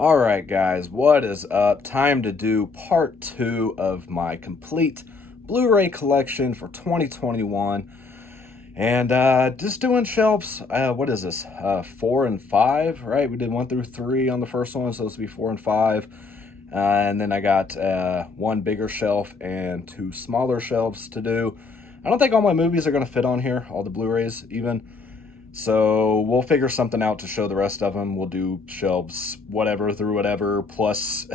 Alright guys, what is up? Time to do part 2 of my complete Blu-ray collection for 2021. And just doing shelves, what is this, 4 and 5, right? We did 1 through 3 on the first one, so this will be 4 and 5. And then I got one bigger shelf and 2 smaller shelves to do. I don't think all my movies are going to fit on here, all the Blu-rays even. So we'll figure something out to show the rest of them. We'll do shelves, whatever through whatever, plus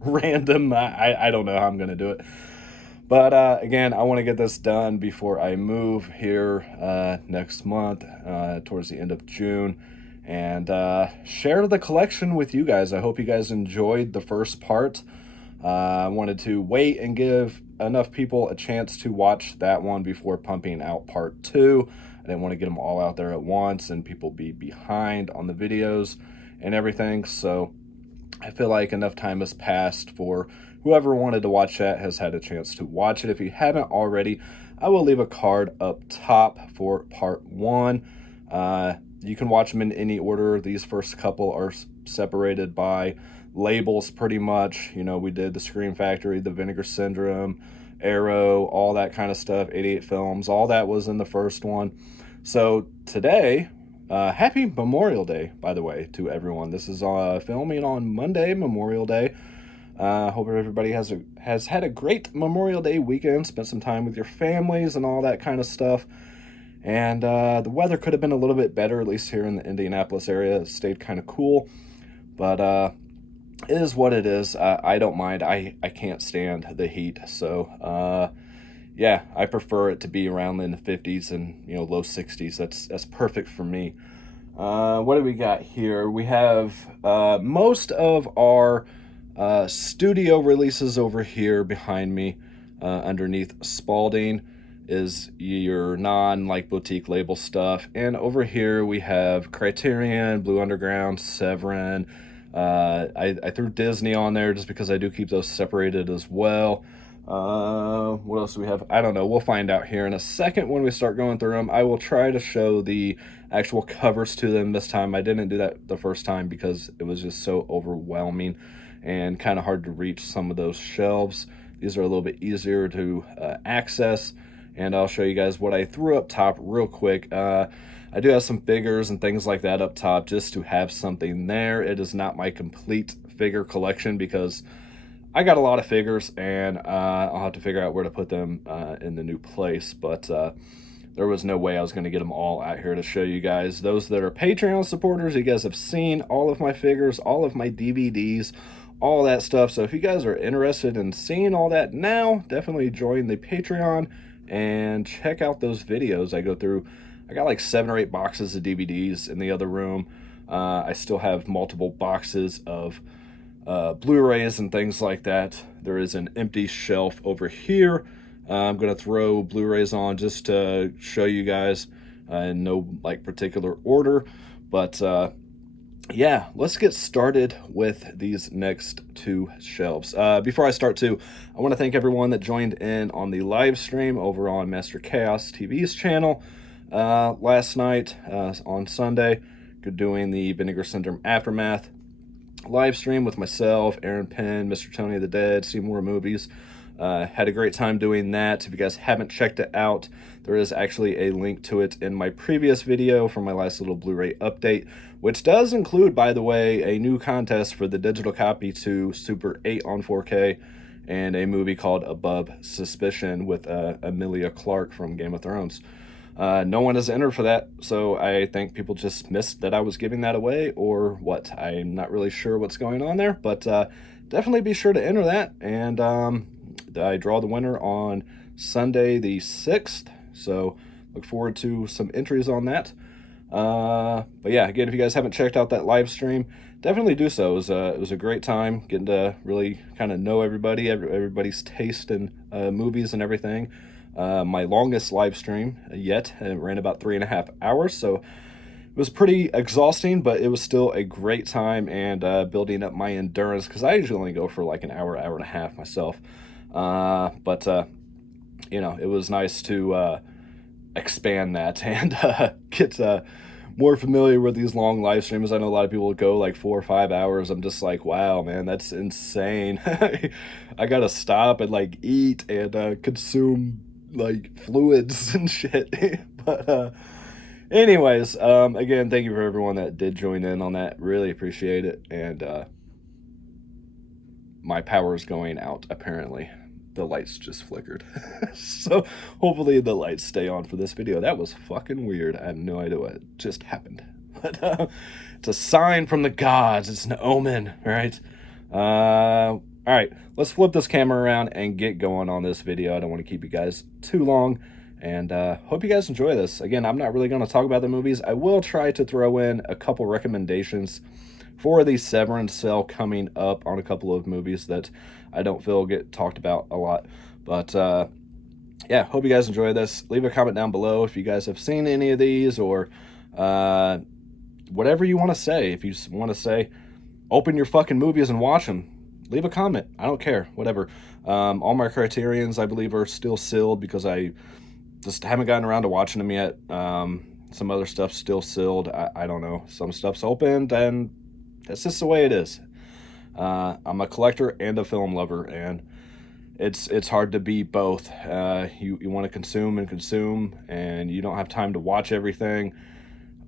random. I don't know how I'm going to do it. But again, I want to get this done before I move here next month, towards the end of June, and share the collection with you guys. I hope you guys enjoyed the first part. I wanted to wait and give enough people a chance to watch that one before pumping out part 2. I didn't want to get them all out there at once and people be behind on the videos and everything. So I feel like enough time has passed for whoever wanted to watch that has had a chance to watch it. If you haven't already, I will leave a card up top for part 1. You can watch them in any order. These first couple are separated by labels pretty much. You know, we did the Scream Factory, the Vinegar Syndrome, Arrow, all that kind of stuff, 88 Filmz, all that was in the first one. So today, happy Memorial Day, by the way, to everyone. This is filming on Monday, Memorial Day. Hope everybody has had a great Memorial Day weekend, spent some time with your families and all that kind of stuff. And the weather could have been a little bit better, at least here in the Indianapolis area. It stayed kind of cool, but it is what it is. I don't mind. I can't stand the heat, so yeah, I prefer it to be around in the 50s and low 60s. That's perfect for me. What do we got here? We have most of our studio releases over here behind me. Underneath Spalding is your boutique label stuff, and over here we have Criterion, Blue Underground, Severin. I threw Disney on there just because I do keep those separated as well. What else do we have? I don't know. We'll find out here in a second when we start going through them. I will try to show the actual covers to them this time. I didn't do that the first time because it was just so overwhelming and kind of hard to reach some of those shelves. These are a little bit easier to access, and I'll show you guys what I threw up top real quick. I do have some figures and things like that up top just to have something there. It is not my complete figure collection because I got a lot of figures, and I'll have to figure out where to put them in the new place. But there was no way I was going to get them all out here to show you guys. Those that are Patreon supporters, you guys have seen all of my figures, all of my DVDs, all that stuff. So if you guys are interested in seeing all that now, definitely join the Patreon and check out those videos I go through. I got like 7 or 8 boxes of DVDs in the other room. I still have multiple boxes of Blu-rays and things like that. There is an empty shelf over here. I'm going to throw Blu-rays on just to show you guys in no particular order. But yeah, let's get started with these next 2 shelves. Before I start too, I want to thank everyone that joined in on the live stream over on Master Chaos TV's channel last night on Sunday, doing the Vinegar Syndrome Aftermath live stream with myself, Aaron Penn, Mr. Tony the Dead, Seymour Movies. Had a great time doing that. If you guys haven't checked it out, there is actually a link to it in my previous video for my last little Blu-ray update, which does include, by the way, a new contest for the digital copy to Super 8 on 4K and a movie called Above Suspicion with Emilia Clarke from Game of Thrones. No one has entered for that, so I think people just missed that I was giving that away, or what. I'm not really sure what's going on there, but definitely be sure to enter that. And I draw the winner on Sunday the 6th, so look forward to some entries on that. But yeah, again, if you guys haven't checked out that live stream, definitely do so. It was a great time getting to really kind of know everybody's taste in movies and everything. My longest live stream yet, it ran about 3.5 hours, so it was pretty exhausting, but it was still a great time, and building up my endurance, because I usually only go for like an hour, hour and a half myself. But it was nice to expand that and get more familiar with these long live streams. I know a lot of people go like 4 or 5 hours. I'm just like, wow, man, that's insane. I gotta stop and like eat and consume like fluids and shit. But anyways, again, thank you for everyone that did join in on that. Really appreciate it. And my power is going out, apparently. The lights just flickered. So hopefully the lights stay on for this video. That was fucking weird. I have no idea what just happened. But it's a sign from the gods. It's an omen, right? All right, let's flip this camera around and get going on this video. I don't want to keep you guys too long. And hope you guys enjoy this. Again, I'm not really going to talk about the movies. I will try to throw in a couple recommendations for the Severin sale coming up on a couple of movies that I don't feel get talked about a lot. But yeah, hope you guys enjoy this. Leave a comment down below if you guys have seen any of these, or whatever you want to say. If you want to say, open your fucking movies and watch them, leave a comment. I don't care, whatever. All my Criterions, I believe, are still sealed because I just haven't gotten around to watching them yet. Some other stuff's still sealed. I don't know. Some stuff's opened, and that's just the way it is. I'm a collector and a film lover, and it's hard to be both. You want to consume, and you don't have time to watch everything,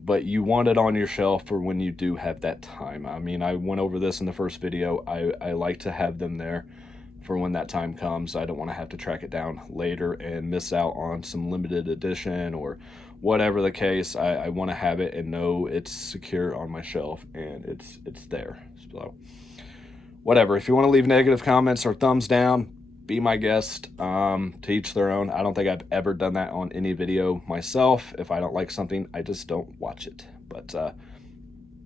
but you want it on your shelf for when you do have that time. I mean, I went over this in the first video. I like to have them there for when that time comes. I don't want to have to track it down later and miss out on some limited edition or whatever the case. I want to have it and know it's secure on my shelf and it's there. So whatever, if you want to leave negative comments or thumbs down, be my guest. To each their own. I don't think I've ever done that on any video myself. If I don't like something, I just don't watch it. But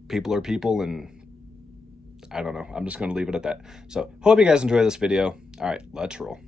people are people, and I don't know. I'm just going to leave it at that. So hope you guys enjoy this video. All right, let's roll.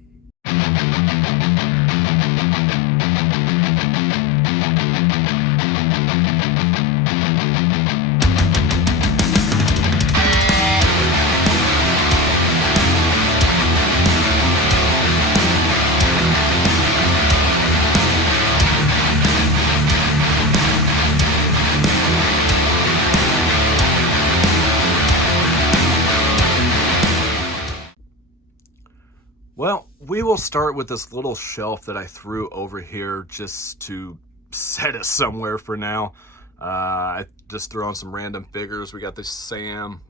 Well, we will start with this little shelf that I threw over here just to set it somewhere for now. I just threw on some random figures. We got this Sam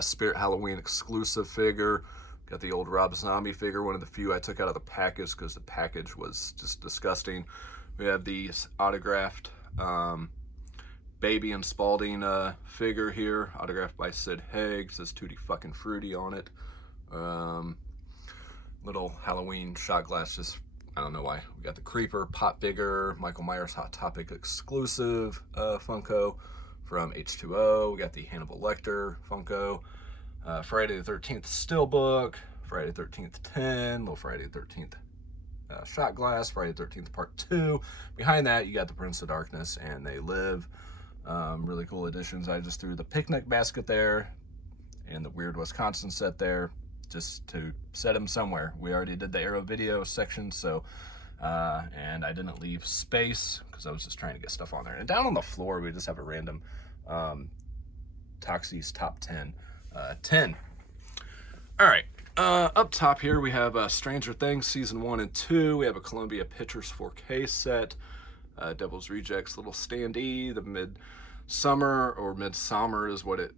Spirit Halloween exclusive figure. Got the old Rob Zombie figure, one of the few I took out of the package because the package was just disgusting. We have these autographed Baby and Spalding figure here, autographed by Sid Haig. It says Tutti fucking Fruity on it. Little Halloween shot glass, just I don't know why. We got the Creeper pop figure, Michael Myers Hot Topic exclusive Funko from H2O. We got the Hannibal Lecter Funko, Friday the 13th Steelbook, Friday the 13th 10, little Friday the 13th shot glass, Friday the 13th Part 2. Behind that, you got the Prince of Darkness and They Live. Really cool additions. I just threw the picnic basket there and the Weird Wisconsin set there, just to set them somewhere. We already did the Arrow video section, so and I didn't leave space because I was just trying to get stuff on there. And down on the floor, we just have a random Toxie's Top 10 10. All right, up top here we have Stranger Things Season 1 and 2. We have a Columbia Pictures 4K set, Devil's Rejects little standee, the Midsummer or Midsummer is what it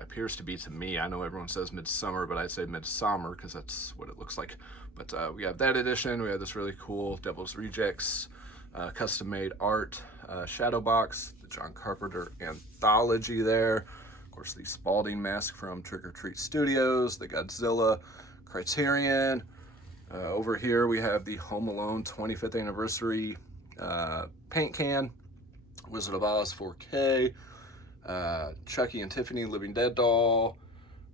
appears to be to me. I know everyone says Midsummer, but I'd say Midsummer because that's what it looks like. But we have that edition. We have this really cool Devil's Rejects custom-made art shadow box, the John Carpenter anthology there. Of course, the Spalding mask from Trick or Treat Studios, the Godzilla Criterion. Over here we have the Home Alone 25th anniversary paint can, Wizard of Oz 4K, Chucky and Tiffany Living Dead doll.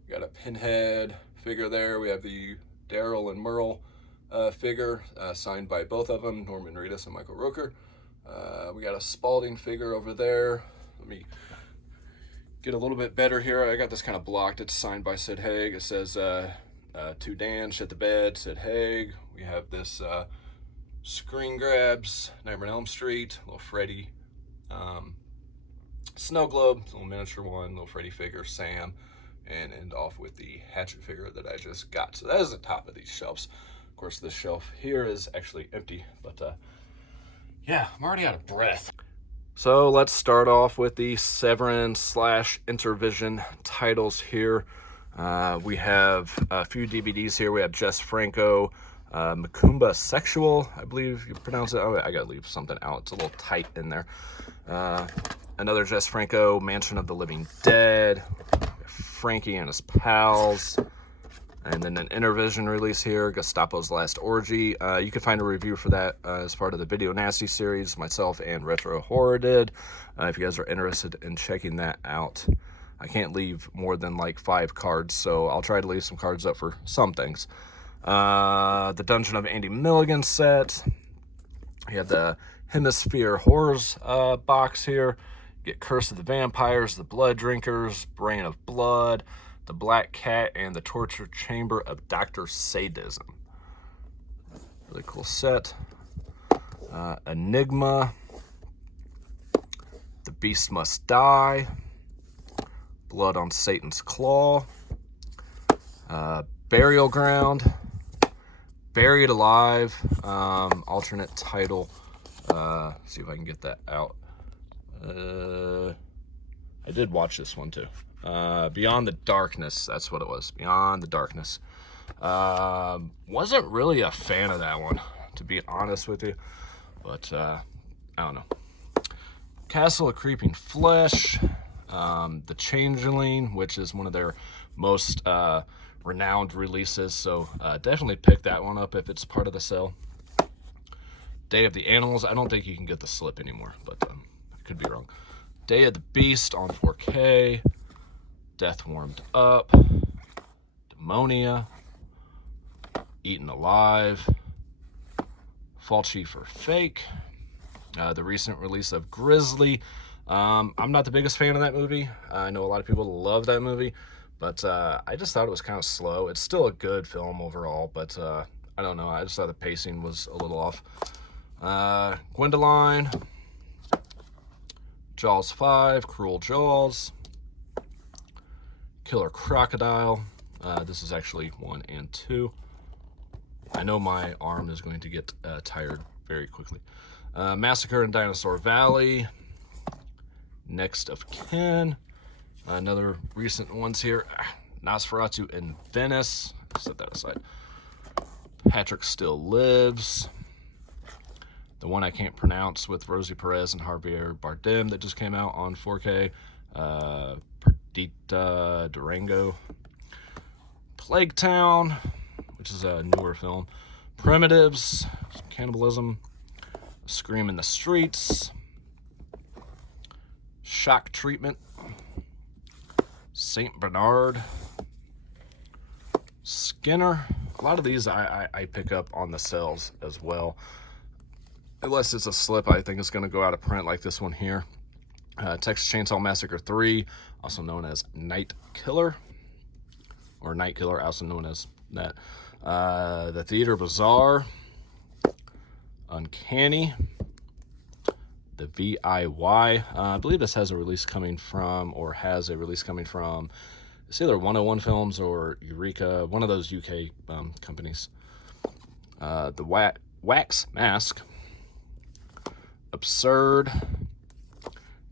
We got a Pinhead figure there. We have the Daryl and Merle figure signed by both of them, Norman Reedus and Michael Rooker. We got a Spalding figure over there. Let me get a little bit better here. I got this kind of blocked. It's signed by Sid Haig. It says to Dan, shit the bed, Sid Haig. We have this Screen Grabs, Nightmare on Elm Street, little Freddy Snow Globe, little miniature one, little Freddy figure, Sam, and end off with the Hatchet figure that I just got. So that is the top of these shelves. Of course, this shelf here is actually empty, but yeah, I'm already out of breath. So let's start off with the Severin / Intervision titles here. We have a few DVDs here. We have Jess Franco, Macumba Sexual, I believe you pronounce it. Oh, I gotta leave something out. It's a little tight in there. Another Jess Franco, Mansion of the Living Dead, Frankie and His Pals, and then an Intervision release here, Gestapo's Last Orgy. You can find a review for that as part of the Video Nasty series, myself and Retro Horror did. If you guys are interested in checking that out. I can't leave more than like 5 cards, so I'll try to leave some cards up for some things. The Dungeon of Andy Milligan set. We have the Hemisphere Horrors box here. You get Curse of the Vampires, The Blood Drinkers, Brain of Blood, The Black Cat, and The Torture Chamber of Dr. Sadism. Really cool set. Enigma, The Beast Must Die, Blood on Satan's Claw, Burial Ground, Buried Alive, alternate title. See if I can get that out. I did watch this one too. Beyond the Darkness, that's what it was. Beyond the Darkness. Wasn't really a fan of that one, to be honest with you. But, I don't know. Castle of Creeping Flesh. The Changeling, which is one of their most renowned releases. So, definitely pick that one up if it's part of the sale. Day of the Animals. I don't think you can get the slip anymore, but I could be wrong. Day of the Beast on 4K. Death Warmed Up. Demonia. Eaten Alive. Fulci for Fake. The recent release of Grizzly. I'm not the biggest fan of that movie. I know a lot of people love that movie, but I just thought it was kind of slow. It's still a good film overall, but I don't know. I just thought the pacing was a little off. Gwendoline, Jaws 5, Cruel Jaws, Killer Crocodile. This is actually 1 and 2. I know my arm is going to get tired very quickly. Massacre in Dinosaur Valley, Next of Kin. Another recent ones here. Nosferatu in Venice. Set that aside. Patrick Still Lives. The one I can't pronounce with Rosie Perez and Javier Bardem that just came out on 4K. Perdita Durango. Plague Town, which is a newer film. Primitives, Cannibalism. Scream in the Streets. Shock Treatment. Saint Bernard. Skinner. A lot of these I pick up on the sales as well. Unless it's a slip, I think it's going to go out of print like this one here. Texas Chainsaw Massacre 3, also known as Night Killer. Or Night Killer, also known as that. The Theater Bazaar. Uncanny. The VIY. I believe this has a release coming from, it's either 101 Films or Eureka, one of those UK companies. The Wax Mask. Absurd.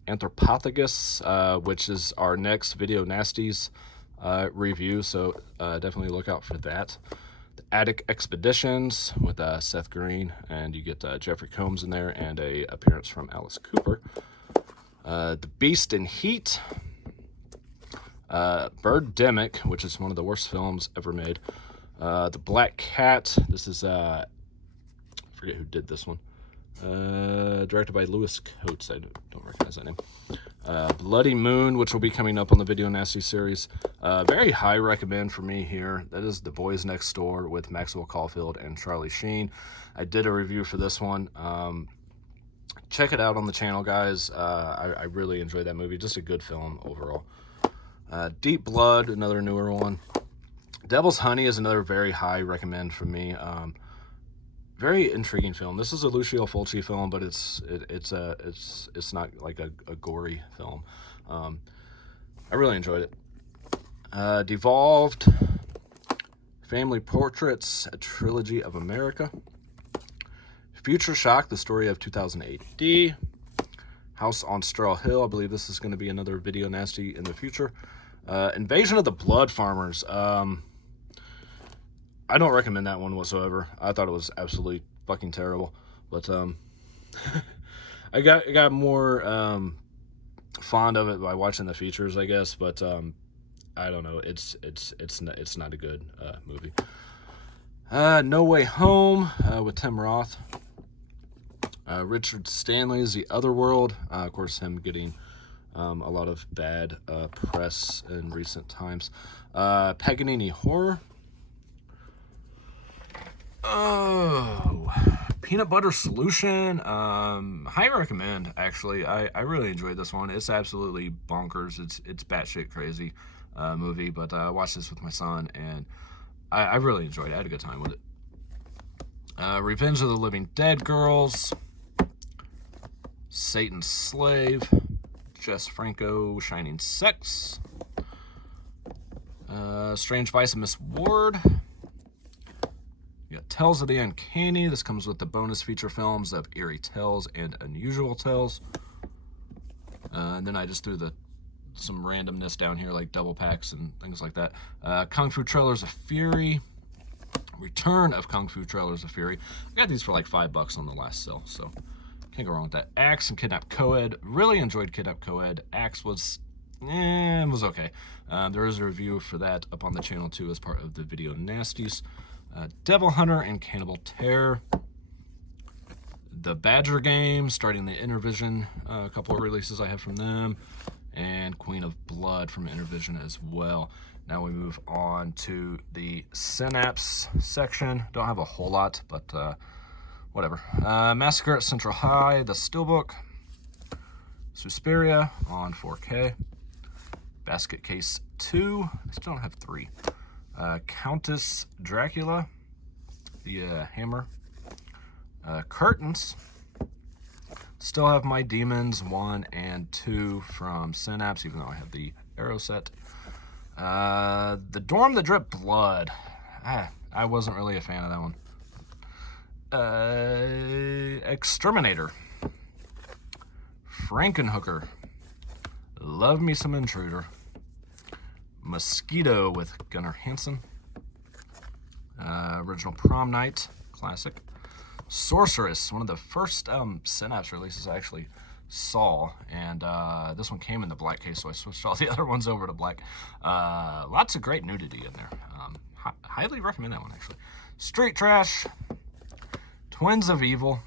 Anthropophagus, which is our next Video Nasties review, so definitely look out for that. The Attic Expeditions with Seth Green, and you get Jeffrey Combs in there, and a appearance from Alice Cooper. The Beast in Heat. Birdemic, which is one of the worst films ever made. The Black Cat. This is, I forget who did this one. Directed by Lewis Coates. I don't recognize that name. Bloody Moon, which will be coming up on the Video Nasty series. Very high recommend for me here. That is The Boys Next Door with Maxwell Caulfield and Charlie Sheen. I did a review for this one. Check it out on the channel, guys. I really enjoyed that movie. Just a good film overall. Deep Blood, another newer one. Devil's Honey is another very high recommend for me. very intriguing film. This is a Lucio Fulci film, but it's not like a gory film. I really enjoyed it. Devolved, Family Portraits, A Trilogy of America, Future Shock, the story of 2008 AD, House on Straw Hill. I believe this is going to be another video nasty in the future. Invasion of the Blood Farmers. I don't recommend that one whatsoever. I thought it was absolutely fucking terrible. But I got more fond of it by watching the features, I guess. But I don't know. It's not a good movie. No Way Home with Tim Roth. Richard Stanley's The Other World. Of course, him getting a lot of bad press in recent times. Paganini Horror. Oh, Peanut Butter Solution. Highly recommend, actually. I really enjoyed this one. It's absolutely bonkers. It's batshit crazy movie, but I watched this with my son, and I really enjoyed it. I had a good time with it. Revenge of the Living Dead Girls. Satan's Slave. Jess Franco, Shining Sex. Strange Vice of Miss Ward. You got Tales of the Uncanny. This comes with the bonus feature films of Eerie Tales and Unusual Tales. And then I just threw some randomness down here, like double packs and things like that. Kung Fu Trailers of Fury. Return of Kung Fu Trailers of Fury. I got these for like $5 on the last sale, so can't go wrong with that. Axe and Kidnap Coed. Really enjoyed Kidnap Coed. Axe was okay. There is a review for that up on the channel too as part of the video nasties. Devil Hunter and Cannibal Terror. The Badger Game, starting the Intervision, a couple of releases I have from them, and Queen of Blood from Intervision as well. Now we move on to the Synapse section. Don't have a whole lot, but whatever. Massacre at Central High, the Steelbook. Suspiria on 4K. Basket Case 2. I still don't have 3. Countess Dracula, the Hammer. Curtains. Still have My Demons 1 and 2 from Synapse, even though I have the Arrow set. The Dorm That Dripped Blood. I wasn't really a fan of that one. Exterminator. Frankenhooker. Love Me Some Intruder. Mosquito with Gunnar Hansen. Original Prom Night, classic. Sorceress, one of the first Synapse releases I actually saw, and this one came in the black case, so I switched all the other ones over to black. Lots of great nudity in there. Highly recommend that one, actually. Street Trash, Twins of Evil,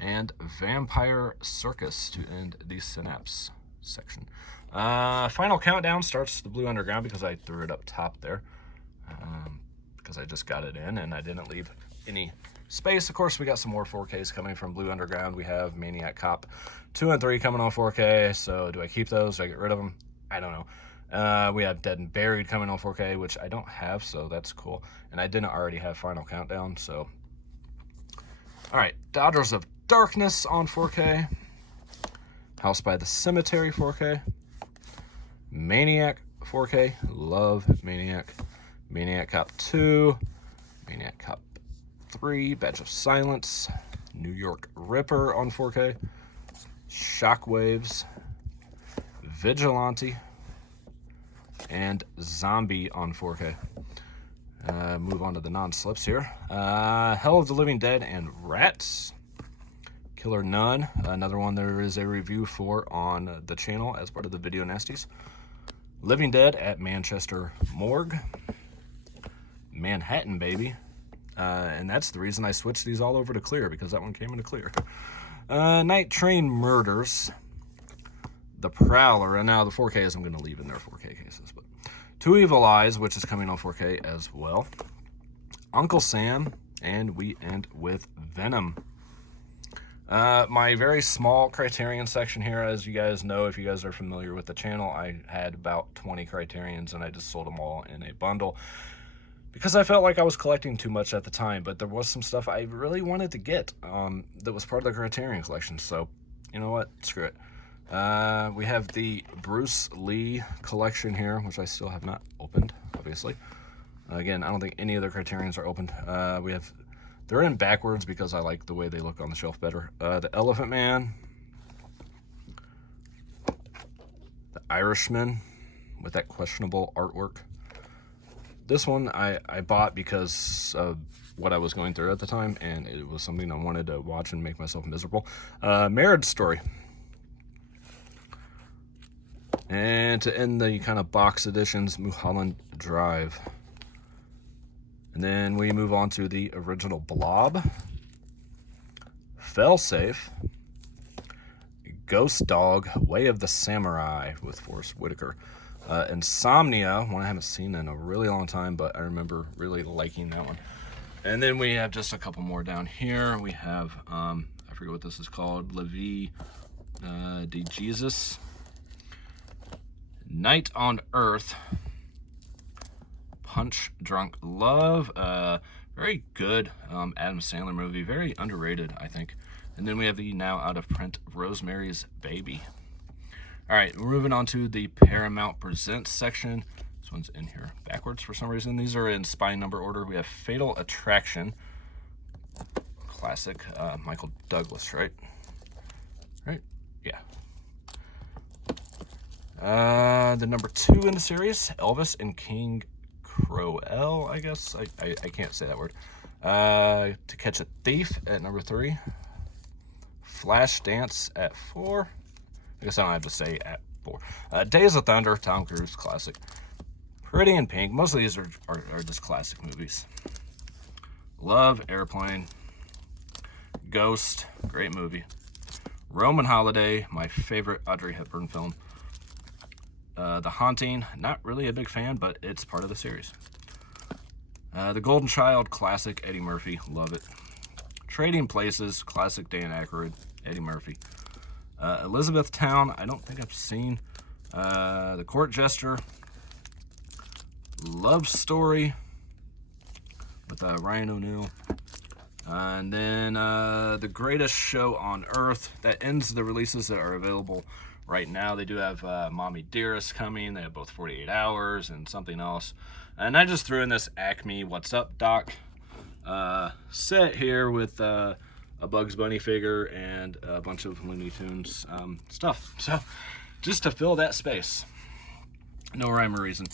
and Vampire Circus to end the Synapse section. Final Countdown starts the Blue Underground because I threw it up top there, because I just got it in and I didn't leave any space. Of course, we got some more 4Ks coming from Blue Underground. We have Maniac Cop 2 and 3 coming on 4K, so do I keep those? Do I get rid of them? I don't know. We have Dead and Buried coming on 4K, which I don't have, so that's cool. And I didn't already have Final Countdown, so. All right, Dodgers of Darkness on 4K. House by the Cemetery 4K. Maniac 4K. Love Maniac. Maniac Cop 2. Maniac Cop 3. Badge of Silence. New York Ripper on 4K. Shockwaves. Vigilante. And Zombie on 4K. Move on to the non-slips here. Hell of the Living Dead and Rats. Killer Nun, another one there is a review for on the channel as part of the Video Nasties. Living Dead at Manchester Morgue. Manhattan Baby. And that's the reason I switched these all over to clear, because that one came into clear. Night Train Murders. The Prowler, and now the 4Ks I'm going to leave in their 4K cases. But Two Evil Eyes, which is coming on 4K as well. Uncle Sam, and we end with Venom. My very small Criterion section here, as you guys know, if you guys are familiar with the channel, I had about 20 Criterions and I just sold them all in a bundle because I felt like I was collecting too much at the time, but there was some stuff I really wanted to get that was part of the Criterion collection. So, you know what? Screw it. We have the Bruce Lee collection here, which I still have not opened, obviously. Again, I don't think any of the Criterions are opened. They're in backwards because I like the way they look on the shelf better. The Elephant Man, the Irishman with that questionable artwork. This one I bought because of what I was going through at the time, and it was something I wanted to watch and make myself miserable. Marriage Story. And to end the kind of box editions, Mulholland Drive. And then we move on to the original Blob, Failsafe, Ghost Dog, Way of the Samurai with Forrest Whitaker, Insomnia, one I haven't seen in a really long time, but I remember really liking that one. And then we have just a couple more down here. We have, I forget what this is called, La Vie de Jesus, Night on Earth, Punch Drunk Love, very good Adam Sandler movie, very underrated, I think. And then we have the now out of print Rosemary's Baby. All right, we're moving on to the Paramount Presents section. This one's in here backwards for some reason. These are in spine number order. We have Fatal Attraction, classic Michael Douglas, right? Right? Yeah. The number 2 in the series, Elvis and King Crowell, I guess. I can't say that word. To Catch a Thief at number 3. Flashdance at 4. I guess I don't have to say at 4. Days of Thunder, Tom Cruise, classic. Pretty in Pink. Most of these are just classic movies. Love, Airplane. Ghost, great movie. Roman Holiday, my favorite Audrey Hepburn film. The Haunting, not really a big fan, but it's part of the series. The Golden Child, classic, Eddie Murphy, love it. Trading Places, classic, Dan Aykroyd, Eddie Murphy. Elizabethtown, I don't think I've seen. The Court Jester, Love Story with Ryan O'Neal. And then The Greatest Show on Earth, that ends the releases that are available right now. They do have Mommy Dearest coming. They have both 48 Hours and something else. And I just threw in this Acme What's Up Doc set here with a Bugs Bunny figure and a bunch of Looney Tunes stuff. So just to fill that space. No rhyme or reason.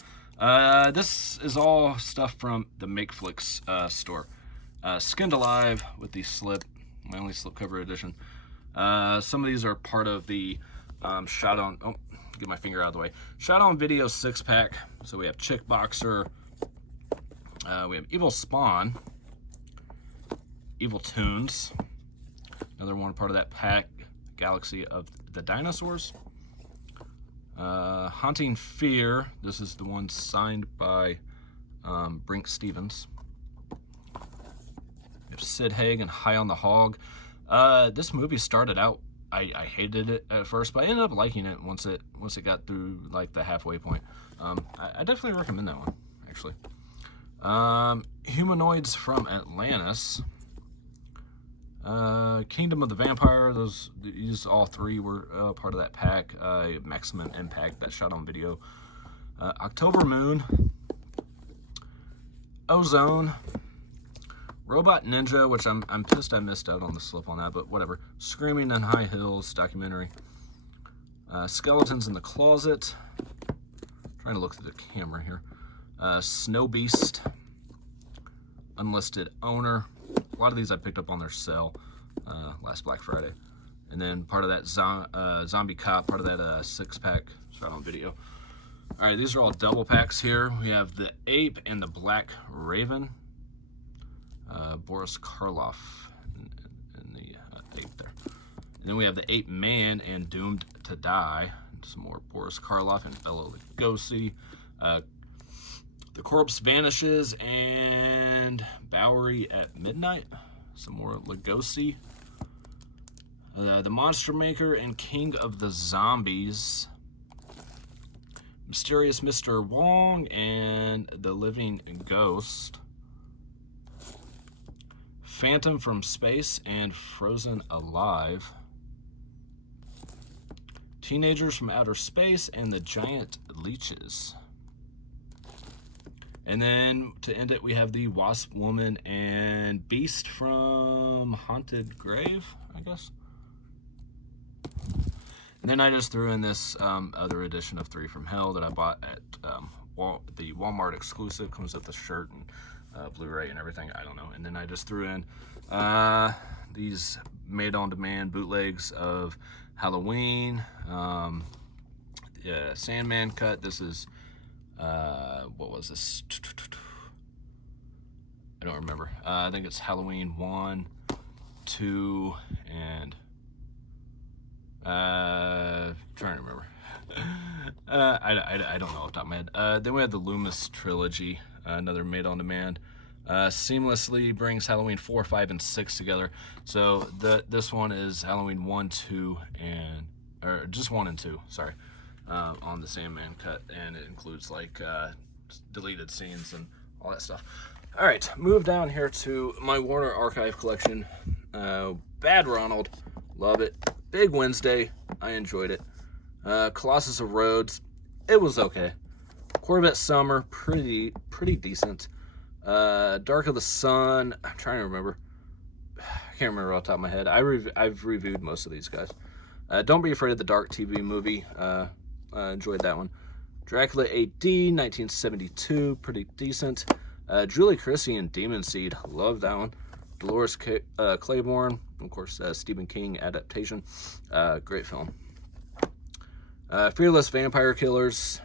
This is all stuff from the Makeflix store. Skinned Alive with the slip, my only slipcover edition. Some of these are part of the Shot On, get my finger out of the way, Shot On Video 6-pack. So we have Chick Boxer, we have Evil Spawn, Evil Tunes, another one part of that pack, Galaxy of the Dinosaurs. Haunting Fear, this is the one signed by Brink Stevens. We have Sid Haig and High on the Hog. This movie started out, I hated it at first, but I ended up liking it once it got through like the halfway point. I definitely recommend that one, actually. Humanoids from Atlantis. Kingdom of the Vampire, these all three were part of that pack. Maximum Impact, that Shot On Video. October Moon. Ozone. Robot Ninja, which I'm pissed I missed out on the slip on that, but whatever. Screaming in High Hills documentary. Skeletons in the Closet. Trying to look through the camera here. Snow Beast. Unlisted Owner. A lot of these I picked up on their sale last Black Friday. And then part of that Zombie Cop, part of that 6-pack Shot On Video. All right, these are all double packs here. We have the Ape and the Black Raven. Boris Karloff in the Ape there. And then we have the Ape Man and Doomed to Die. Some more Boris Karloff and Bela Lugosi. The Corpse Vanishes and Bowery at Midnight. Some more Lugosi. The Monster Maker and King of the Zombies. Mysterious Mr. Wong and then The Living Ghost, Phantom from Space, and Frozen Alive. Teenagers from Outer Space, and The Giant Leeches. And then to end it, we have The Wasp Woman and Beast from Haunted Grave, I guess. And then I just threw in this other edition of 3 from Hell that I bought at the Walmart exclusive. Comes with the shirt and Blu-ray and everything. I don't know. And then I just threw in these made-on-demand bootlegs of Halloween, Sandman cut. This is what was this? I don't remember. I think it's Halloween 1, 2, and trying to remember. I don't know off the top of my head. Then we have the Loomis trilogy, another made-on-demand. Seamlessly brings Halloween 4, 5, and 6 together. So this one is Halloween 1, 2, or just 1 and 2. Sorry. On the Sandman cut, and it includes like deleted scenes and all that stuff. All right, move down here to my Warner Archive collection. Bad Ronald, love it. Big Wednesday, I enjoyed it. Colossus of Rhodes, it was okay. Corvette Summer, pretty decent. Dark of the Sun, I'm trying to remember. I can't remember off the top of my head. I've reviewed most of these guys. Don't Be Afraid of the Dark TV movie. Enjoyed that one. Dracula AD, 1972, pretty decent. Julie Christie and Demon Seed, love that one. Dolores Claiborne, of course, Stephen King adaptation, great film. Fearless Vampire Killers,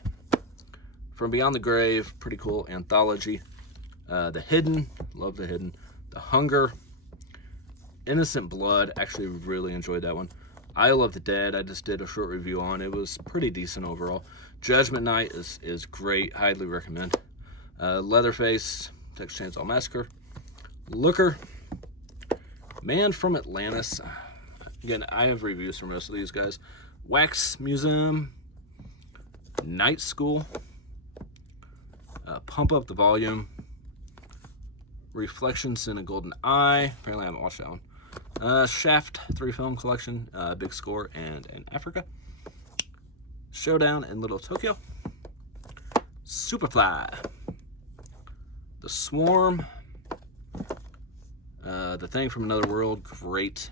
From Beyond the Grave, pretty cool anthology. The Hidden, love The Hidden. The Hunger, Innocent Blood, actually really enjoyed that one. Isle of the Dead, I just did a short review on. It was pretty decent overall. Judgment Night is great, highly recommend. Leatherface, Texas Chainsaw Massacre. Looker, Man from Atlantis. Again, I have reviews for most of these guys. Wax Museum, Night School, Pump Up the Volume, Reflections in a Golden Eye. Apparently I haven't watched that one. Shaft 3 film collection, Big Score, and in Africa. Showdown in Little Tokyo. Superfly. The Swarm. The Thing from Another World, great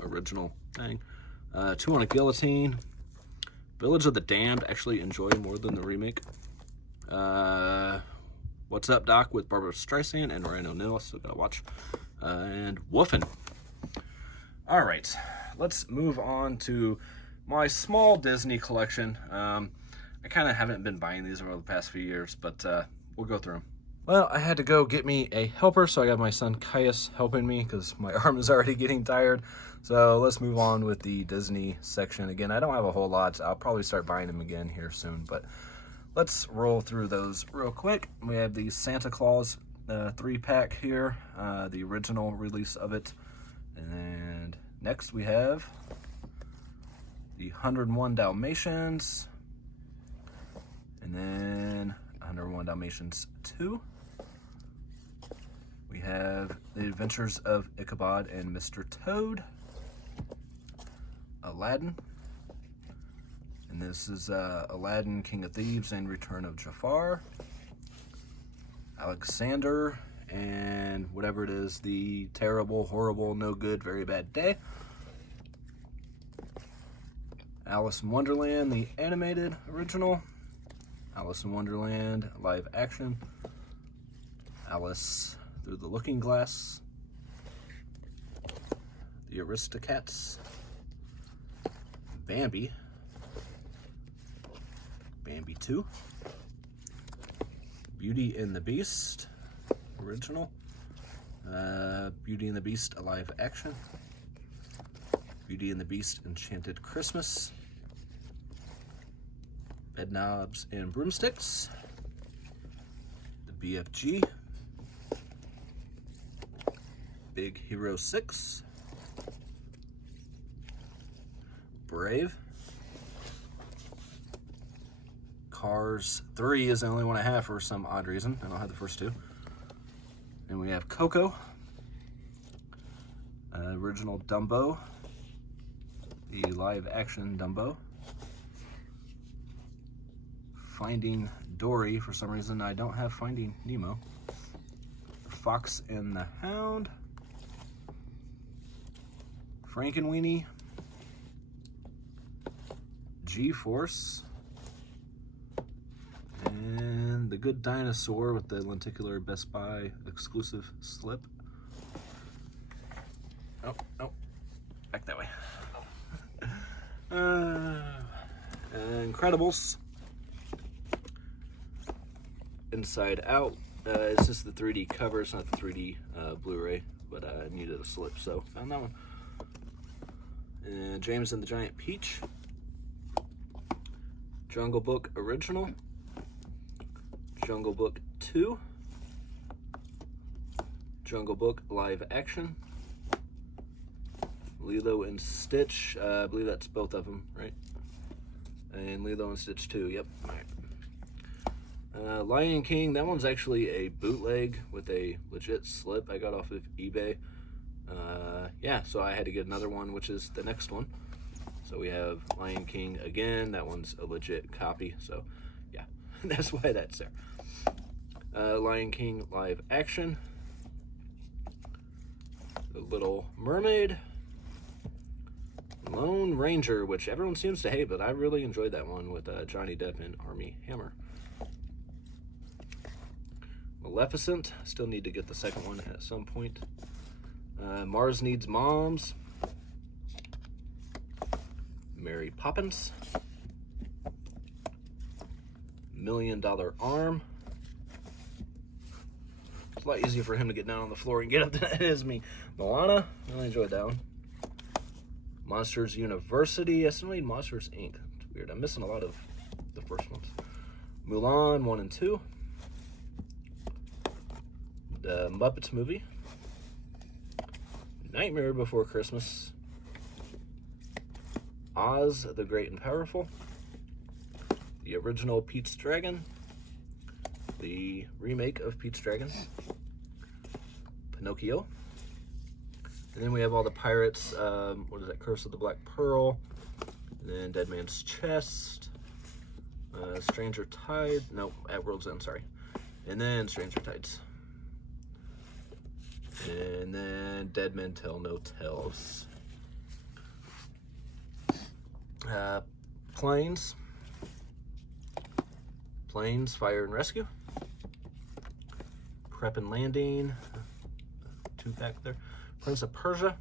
original thing. 2 on a Guillotine. Village of the Damned, actually enjoy more than the remake. What's Up, Doc, with Barbara Streisand and Ryan O'Neal, so gotta watch. And Woofin'. All right, let's move on to my small Disney collection. I kind of haven't been buying these over the past few years, but we'll go through them. Well, I had to go get me a helper, so I got my son Caius helping me because my arm is already getting tired. So let's move on with the Disney section. Again, I don't have a whole lot. I'll probably start buying them again here soon, but let's roll through those real quick. We have the Santa Claus 3-pack here, the original release of it. And next we have the 101 Dalmatians, and then 101 Dalmatians 2. We have The Adventures of Ichabod and Mr. Toad, Aladdin, and this is Aladdin, King of Thieves, and Return of Jafar, Alexander, and whatever it is, The Terrible, Horrible, No Good, Very Bad Day, Alice in Wonderland, the animated original, Alice in Wonderland live action, Alice Through the Looking Glass, The Aristocats, Bambi, Bambi 2, Beauty and the Beast original, Beauty and the Beast live action, Beauty and the Beast Enchanted Christmas, Bedknobs and Broomsticks, the BFG, Big Hero 6, Brave, Cars 3 is the only one I have for some odd reason. I don't have the first two. And we have Coco, original Dumbo, the live action Dumbo, Finding Dory. For some reason I don't have Finding Nemo, Fox and the Hound, Frankenweenie, G-Force, and The Good Dinosaur with the lenticular Best Buy exclusive slip. Oh, back that way. Incredibles, Inside Out. It's just the 3D cover, it's not the 3D Blu-ray, but I needed a slip, so found that one. James and the Giant Peach, Jungle Book Original, Jungle Book 2, Jungle Book Live Action, Lilo and Stitch, I believe that's both of them, right? And Lilo and Stitch 2, yep. All right. Lion King, that one's actually a bootleg with a legit slip I got off of eBay. Yeah, so I had to get another one, which is the next one. So we have Lion King again. That one's a legit copy, so yeah, that's why that's there. Lion King live action, The Little Mermaid, Lone Ranger, which everyone seems to hate, but I really enjoyed that one with Johnny Depp and Armie Hammer. Maleficent, still need to get the second one at some point. Mars Needs Moms, Mary Poppins, $1 Million Arm. It's a lot easier for him to get down on the floor and get up than it is me. Moana, really enjoyed that one. Monsters University, I still need Monsters Inc. It's weird, I'm missing a lot of the first ones. Mulan 1 and 2. The Muppets movie. Nightmare Before Christmas, Oz the Great and Powerful, the original Pete's Dragon, the remake of Pete's Dragon, Pinocchio, and then we have all the pirates. What is that? Curse of the Black Pearl, and then Dead Man's Chest, Stranger Tide, no, at World's End, sorry, and then Stranger Tides. And then Dead Men Tell No Tales. Planes, Fire and Rescue. Prep and Landing, 2-pack there. Prince of Persia.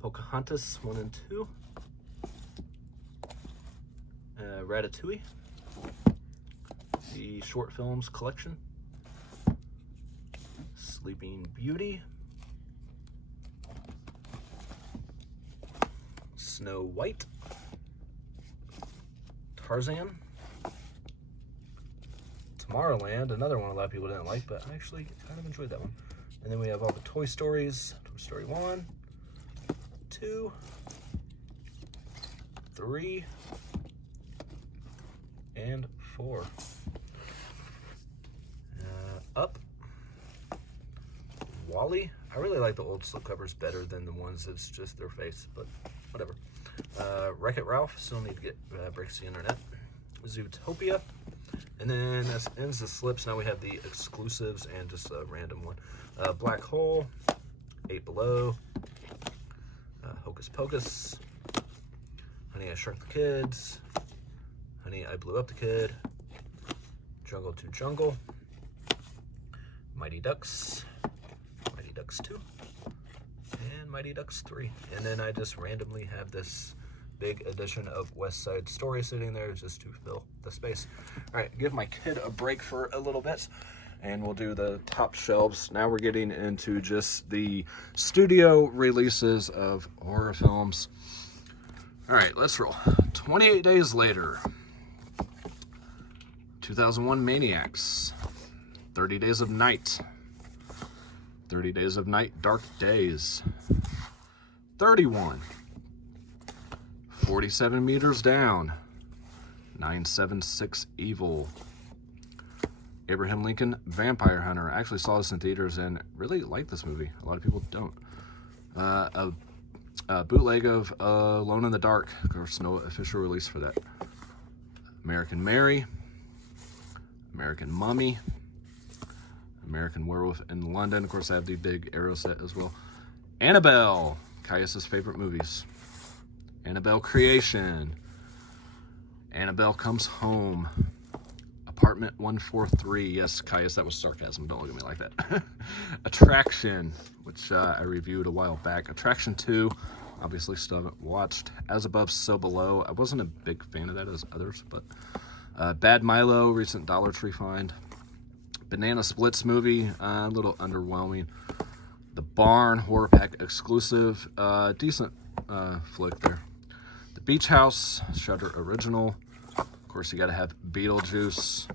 Pocahontas 1 and 2. Ratatouille. The Short Films Collection. Sleeping Beauty, Snow White, Tarzan, Tomorrowland, another one a lot of people didn't like, but I actually kind of enjoyed that one. And then we have all the Toy Stories, Toy Story 1, 2, 3, and 4. Up. Wally. I really like the old slipcovers better than the ones that's just their face, but whatever. Wreck-It Ralph, still need to get breaks the internet. Zootopia, and then that ends the slips. Now we have the exclusives and just a random one. Black Hole, 8 Below, Hocus Pocus, Honey, I Shrunk the Kids, Honey, I Blew Up the Kid, Jungle to Jungle, Mighty Ducks, Mighty Ducks 2, and Mighty Ducks 3. And then I just randomly have this big edition of West Side Story sitting there just to fill the space. All right, give my kid a break for a little bit and we'll do the top shelves. Now we're getting into just the studio releases of horror films. All right, let's roll. 28 Days Later, 2001 Maniacs, 30 Days of Night, 30 Days of Night, Dark Days, 31, 47 Meters Down, 976 Evil. Abraham Lincoln, Vampire Hunter. I actually saw this in theaters and really liked this movie. A lot of people don't. A bootleg of Alone in the Dark. Of course, no official release for that. American Mary. American Mummy. American Werewolf in London. Of course, I have the big Arrow set as well. Annabelle. Caius's favorite movies. Annabelle Creation. Annabelle Comes Home. Apartment 143. Yes, Caius, that was sarcasm. Don't look at me like that. Attraction, which I reviewed a while back. Attraction 2, obviously still haven't watched. As Above, So Below. I wasn't a big fan of that as others, but Bad Milo, recent Dollar Tree find. Banana Splits movie, a little underwhelming. The Barn, Horror Pack exclusive. Decent flick there. The Beach House, Shudder original. Of course, you got to have Beetlejuice,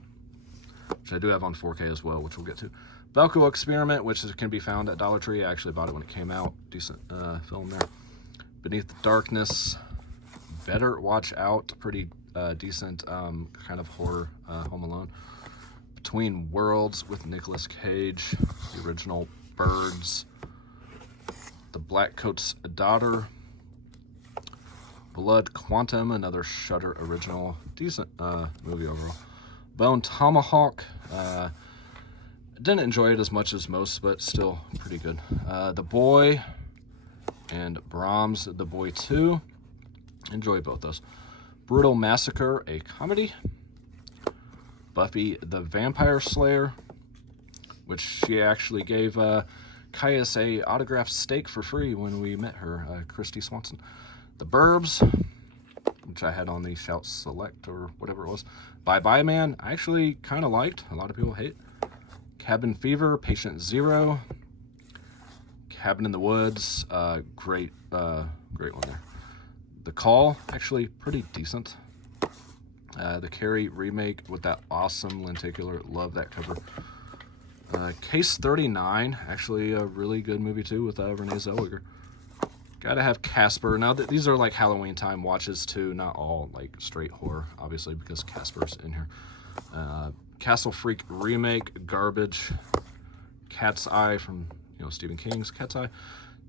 which I do have on 4K as well, which we'll get to. Belko Experiment, which can be found at Dollar Tree. I actually bought it when it came out. Decent film there. Beneath the Darkness, Better Watch Out. Pretty decent kind of horror Home Alone. Between Worlds with Nicolas Cage. The original Birds. The Black Coat's Daughter. Blood Quantum, another Shudder original. Decent movie overall. Bone Tomahawk. Didn't enjoy it as much as most, but still pretty good. The Boy and Brahms, The Boy 2. Enjoy both those. Brutal Massacre, a comedy. Buffy the Vampire Slayer, which she actually gave Caius a autographed steak for free when we met her, Christy Swanson. The Burbs, which I had on the Shout Select or whatever it was. Bye Bye Man, I actually kind of liked. A lot of people hate. Cabin Fever, Patient Zero. Cabin in the Woods, great one there. The Call, actually pretty decent. The Carrie remake with that awesome lenticular, love that cover. Case 39, actually a really good movie too with Renee Zellweger. Gotta have Casper. Now, these are like Halloween time watches too, not all like straight horror, obviously, because Casper's in here. Castle Freak remake, garbage. Cat's Eye from, Stephen King's Cat's Eye.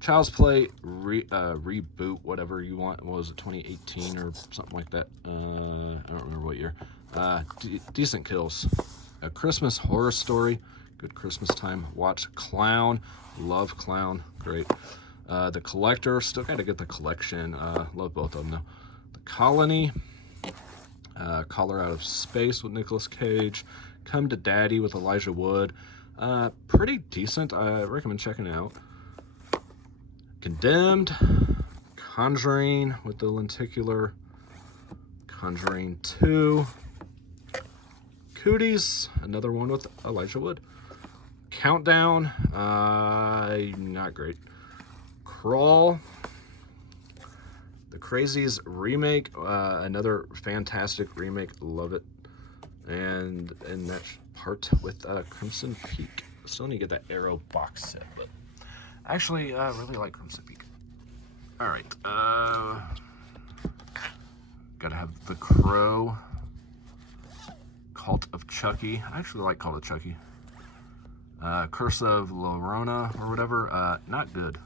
Child's Play reboot, whatever you want. What was it, 2018 or something like that? I don't remember what year. Decent kills. A Christmas Horror Story, good Christmas time watch. Clown, love Clown, great. The Collector, still got to get the collection. Love both of them though. The Colony, Caller Out of Space with Nicolas Cage. Come to Daddy with Elijah Wood. Pretty decent. I recommend checking it out. Condemned, Conjuring with the lenticular. Conjuring 2. Cooties, another one with Elijah Wood. Countdown, not great. Crawl, The Crazies remake, another fantastic remake, love it. And that part with Crimson Peak. Still need to get that Arrow box set, but actually really like Crimson Peak. All right, gotta have The Crow, Cult of Chucky. I actually like Cult of Chucky. Curse of La Llorona or whatever, not good.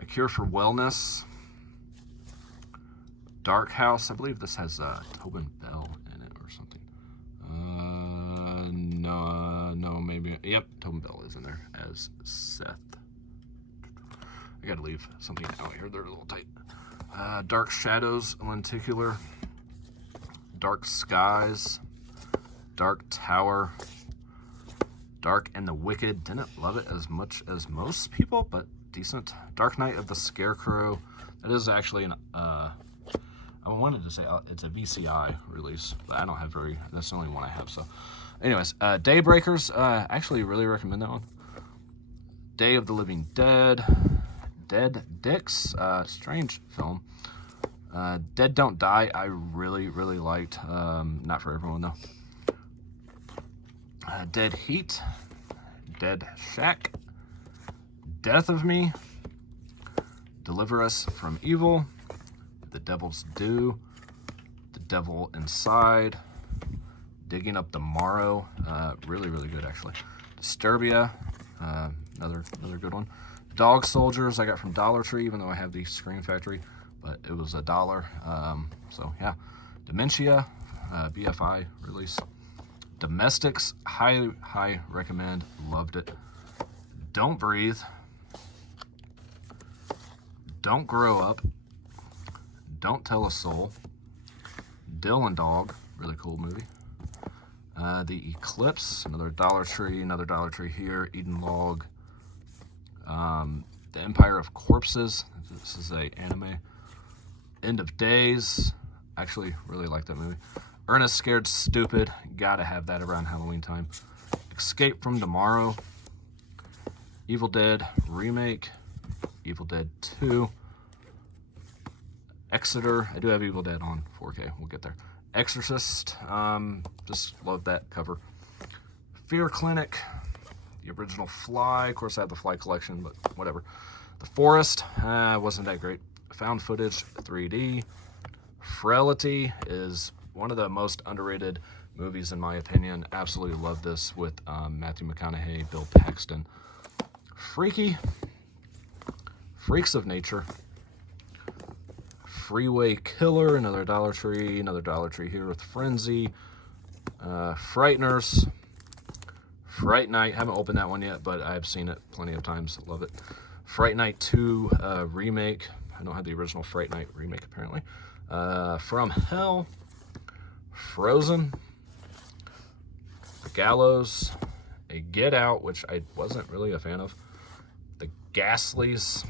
A Cure for Wellness. Dark House. I believe this has Tobin Bell in it or something. No, maybe. Yep, Tobin Bell is in there as Seth. I gotta leave something out here. They're a little tight. Dark Shadows, lenticular. Dark Skies. Dark Tower. Dark and the Wicked. Didn't love it as much as most people, but decent. Dark Knight of the Scarecrow. That is actually an I wanted to say it's a VCI release, but I don't have that's the only one I have. So anyways, Daybreakers, actually really recommend that one. Day of the Living Dead. Dead Dicks, strange film. Dead Don't Die, I really liked. Not for everyone though. Dead Heat. Dead Shack. Death of Me. Deliver Us from Evil. The Devil's Due. The Devil Inside, Digging Up Tomorrow, really good actually. Disturbia, another good one. Dog Soldiers I got from Dollar Tree, even though I have the Screen Factory, but it was $1. So yeah, Dementia, BFI release. Domestics, high recommend, loved it. Don't Breathe, Don't Grow Up, Don't Tell a Soul, Dylan Dog, really cool movie. The Eclipse, another Dollar Tree here. Eden Log, The Empire of Corpses, this is a anime. End of Days, actually really like that movie. Ernest Scared Stupid, gotta have that around Halloween time. Escape from Tomorrow, Evil Dead Remake, Evil Dead 2, Exeter, I do have Evil Dead on 4K, we'll get there. Exorcist, just love that cover. Fear Clinic, the original Fly, of course I have the Fly collection, but whatever. The Forest, wasn't that great. Found Footage 3D. Frailty is one of the most underrated movies in my opinion. Absolutely love this with Matthew McConaughey, Bill Paxton. Freaky, Freaks of Nature, Freeway Killer, another Dollar Tree here with Frenzy. Frighteners, Fright Night, haven't opened that one yet, but I've seen it plenty of times, love it. Fright Night 2 remake, I don't have the original Fright Night remake apparently. From Hell, Frozen, The Gallows, a Get Out, which I wasn't really a fan of, The Ghastlies,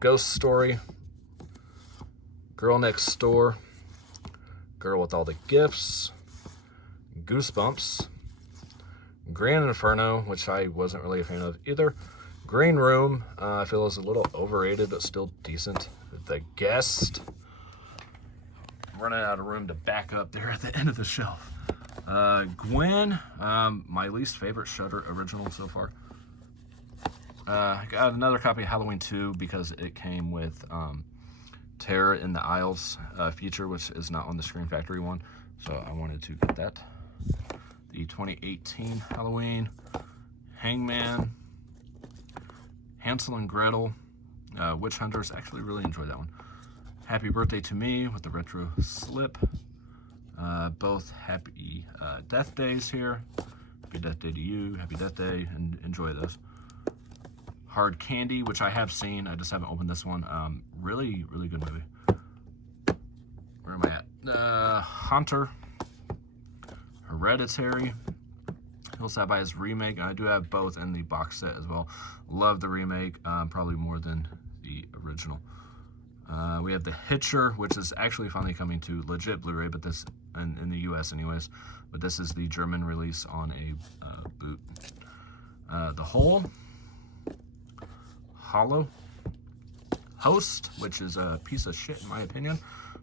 Ghost Story, Girl Next Door, Girl with All the Gifts, Goosebumps, Grand Inferno, which I wasn't really a fan of either. Green Room, I feel is a little overrated, but still decent. The Guest, I'm running out of room to back up there at the end of the shelf. Gwen, my least favorite Shudder original so far. I got another copy of Halloween 2 because it came with Terror in the Aisles feature, which is not on the Screen Factory one, so I wanted to get that. The 2018 Halloween, Hangman, Hansel and Gretel, Witch Hunters, actually really enjoyed that one. Happy Birthday to Me with the retro slip. Both happy death days here. Happy Death Day to you, Happy Death Day, and enjoy those. Hard Candy, which I have seen, I just haven't opened this one. Really good movie. Where am I at? Hunter, Hereditary, Hillside by his remake. I do have both in the box set as well. Love the remake, probably more than the original. We have The Hitcher, which is actually finally coming to legit Blu-ray, but this in the US anyways. But this is the German release on a boot. The Hole, Hollow, Host, which is a piece of shit in my opinion,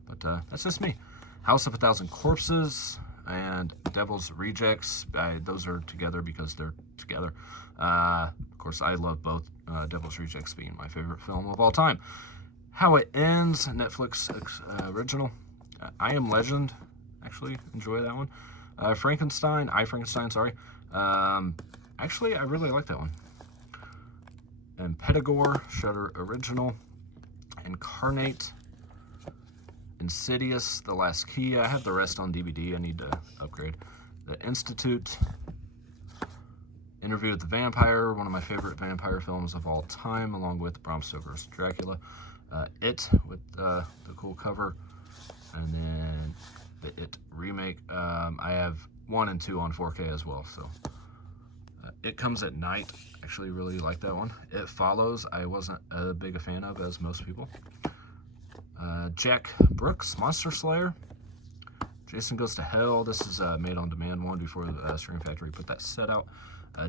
but that's just me. House of a Thousand Corpses and Devil's Rejects. Those are together because they're together. Of course, I love both. Devil's Rejects being my favorite film of all time. How It Ends, Netflix original. I Am Legend, actually enjoy that one. Frankenstein, sorry. Actually, I really like that one. And Pedagore, Shudder original. Incarnate, Insidious, The Last Key. I have the rest on DVD. I need to upgrade. The Institute, Interview with the Vampire, one of my favorite vampire films of all time, along with Bram Stoker's Dracula. It, with the cool cover, and then the It remake. I have 1 and 2 on 4K as well, so. It Comes at Night, actually really like that one. It Follows, I wasn't as big a fan of as most people. Jack Brooks, Monster Slayer. Jason Goes to Hell, this is a made-on-demand one before the Screen Factory put that set out.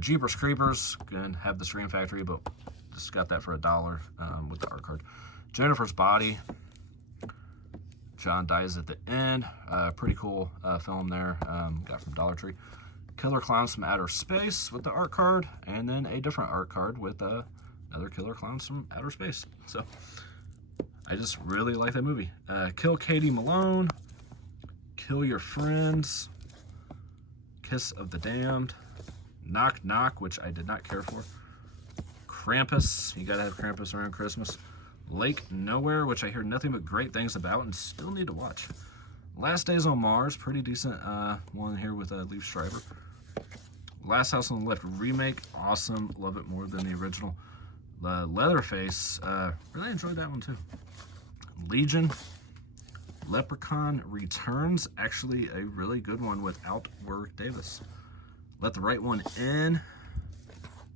Jeepers Creepers, again, have the Screen Factory, but just got that for $1 with the art card. Jennifer's Body, John Dies at the End, pretty cool film there, got from Dollar Tree. Killer Clowns from Outer Space with the art card, and then a different art card with another Killer Clowns from Outer Space. So, I just really like that movie. Kill Katie Malone, Kill Your Friends, Kiss of the Damned, Knock Knock, which I did not care for, Krampus, you gotta have Krampus around Christmas, Lake Nowhere, which I hear nothing but great things about and still need to watch, Last Days on Mars, pretty decent one here with Liev Schreiber, Last House on the Left remake, awesome, love it more than the original. Leatherface, really enjoyed that one too. Legion, Leprechaun Returns, actually a really good one without Warwick Davis. Let the Right One In,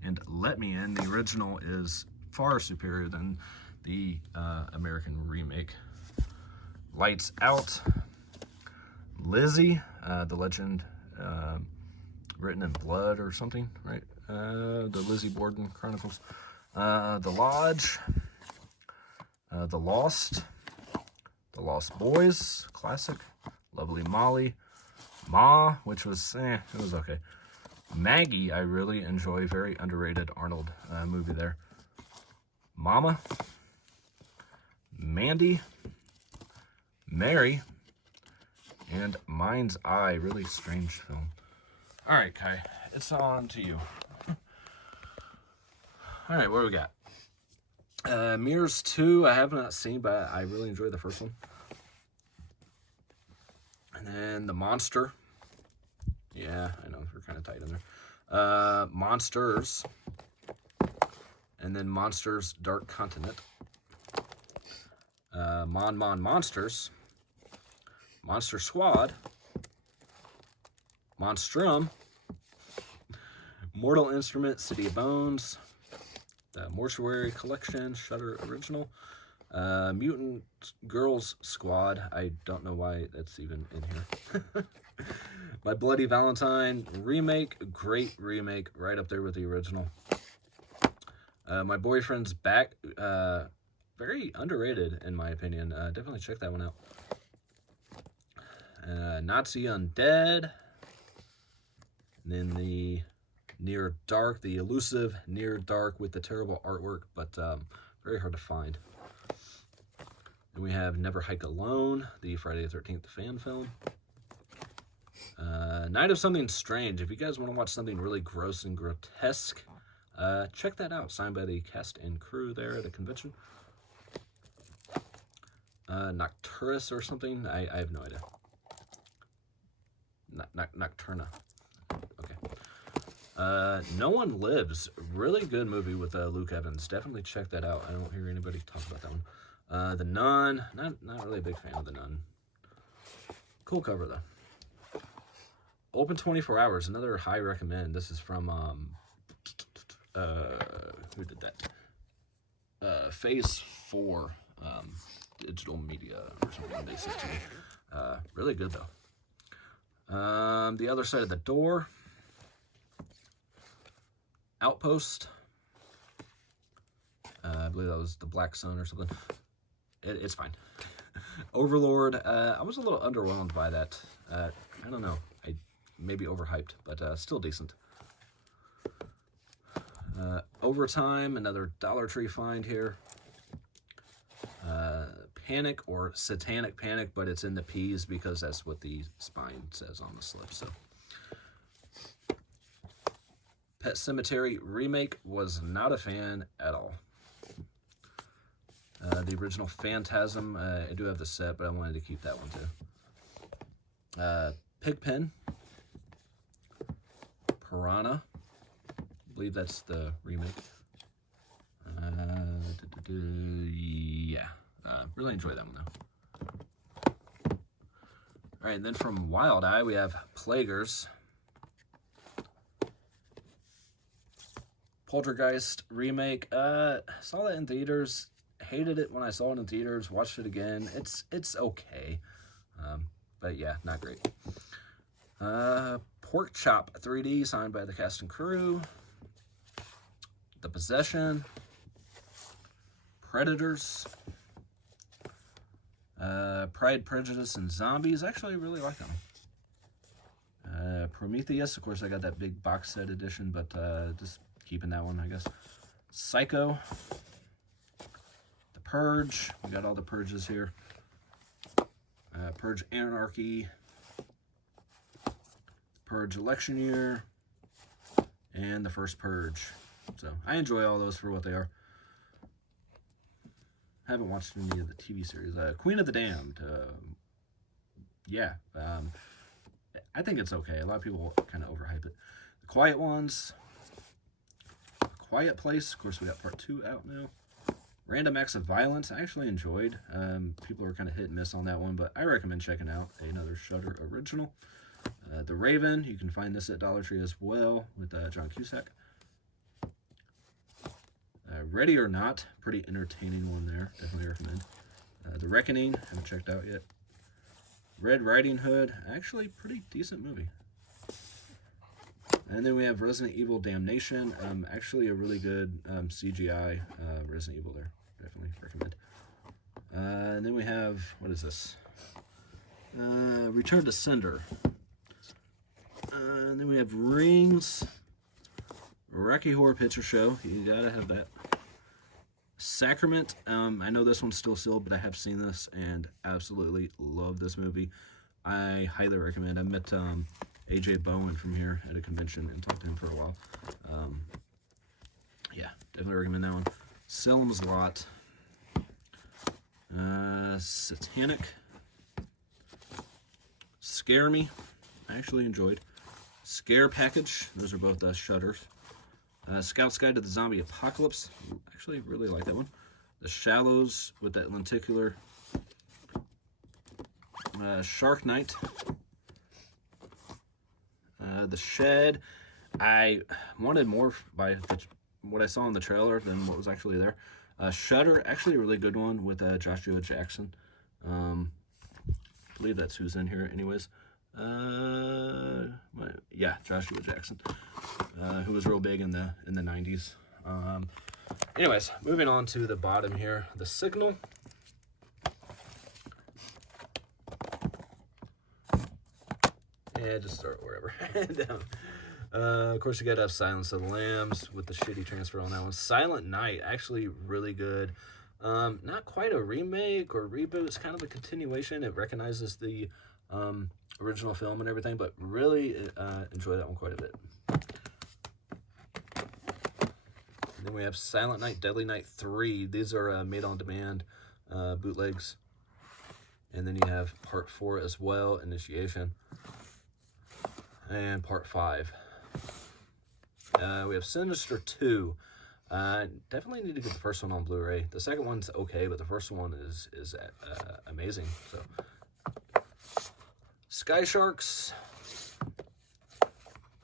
and Let Me In. The original is far superior than the American remake. Lights Out, Lizzie, the legend written in blood or something, right? The Lizzie Borden Chronicles. The Lodge, The Lost Boys, classic, Lovely Molly, Ma, which was, it was okay. Maggie, I really enjoy, very underrated Arnold movie there. Mama, Mandy, Mary, and Mind's Eye, really strange film. All right, Kai, it's on to you. All right, what do we got? Mirrors 2, I have not seen, but I really enjoyed the first one. And then The Monster. Yeah, I know, we're kind of tight in there. Monsters. And then Monsters Dark Continent. Monsters. Monster Squad. Monstrum. Mortal Instrument, City of Bones. The Mortuary Collection, Shudder Original. Mutant Girls Squad. I don't know why that's even in here. My Bloody Valentine remake. Great remake. Right up there with the original. My Boyfriend's Back. Very underrated in my opinion. Definitely check that one out. Nazi Undead. And then the Near Dark, the elusive Near Dark with the terrible artwork, but very hard to find. And we have Never Hike Alone, the Friday the 13th fan film. Night of Something Strange. If you guys want to watch something really gross and grotesque, check that out. Signed by the cast and crew there at a convention. Nocturus or something. I have no idea. Nocturna. Okay. No One Lives, really good movie with Luke Evans. Definitely check that out. I don't hear anybody talk about that one. The Nun, not really a big fan of The Nun. Cool cover though. Open 24 Hours, another high recommend. This is from who did that? Phase 4 digital media or something they said to me. Really good though. The Other Side of the Door. Outpost. I believe that was The Black Sun or something. It's fine. Overlord. I was a little underwhelmed by that. I don't know. I maybe overhyped, but still decent. Overtime. Another Dollar Tree find here. Panic or Satanic Panic, but it's in the P's because that's what the spine says on the slip. So. Pet Sematary remake, was not a fan at all. The original Phantasm, I do have the set, but I wanted to keep that one too. Pigpen. Piranha. I believe that's the remake. Yeah. Really enjoy that one though. Alright, and then from Wild Eye we have Plaguers. Poltergeist remake. Saw that in theaters. Hated it when I saw it in theaters. Watched it again. It's okay. But yeah, not great. Pork Chop 3D, signed by the cast and crew. The Possession. Predators. Pride, Prejudice, and Zombies. Actually, I really like that one. Prometheus. Of course, I got that big box set edition, but just keeping that one, I guess. Psycho. The Purge. We got all the Purges here. Purge Anarchy. Purge Election Year. And the first Purge. So I enjoy all those for what they are. Haven't watched any of the TV series. Queen of the Damned. Yeah. I think it's okay. A lot of people kind of overhype it. The Quiet Ones. Quiet Place. Of course, we got part 2 out now. Random Acts of Violence. I actually enjoyed. People are kind of hit and miss on that one, but I recommend checking out another Shudder original. The Raven. You can find this at Dollar Tree as well with John Cusack. Ready or Not. Pretty entertaining one there. Definitely recommend. The Reckoning. Haven't checked out yet. Red Riding Hood. Actually, pretty decent movie. And then we have Resident Evil Damnation. Actually, a really good CGI Resident Evil there. Definitely recommend. And then we have, what is this? Return to Sender. And then we have Rings. Rocky Horror Picture Show. You gotta have that. Sacrament. I know this one's still sealed, but I have seen this and absolutely love this movie. I highly recommend. I met AJ Bowen from here at a convention and talked to him for a while. Yeah, definitely recommend that one. Salem's Lot. Satanic. Scare Me. I actually enjoyed. Scare Package. Those are both Shudders. Scout's Guide to the Zombie Apocalypse. Actually, really like that one. The Shallows with that lenticular. Shark Night. The Shed. I wanted more by what I saw in the trailer than what was actually there. Shudder, actually a really good one with Joshua Jackson. I believe that's who's in here anyways. Yeah, Joshua Jackson, who was real big in the 90s. Anyways, moving on to the bottom here, The Signal. Yeah, just start wherever. Down. Of course, you got to have Silence of the Lambs with the shitty transfer on that one. Silent Night, actually really good. Not quite a remake or reboot. It's kind of a continuation. It recognizes the original film and everything, but really enjoy that one quite a bit. And then we have Silent Night, Deadly Night 3. These are made-on-demand bootlegs. And then you have Part 4 as well, Initiation. And Part 5. We have Sinister 2. Definitely need to get the first one on Blu-ray. The second one's okay, but the first one is amazing. So, Sky Sharks.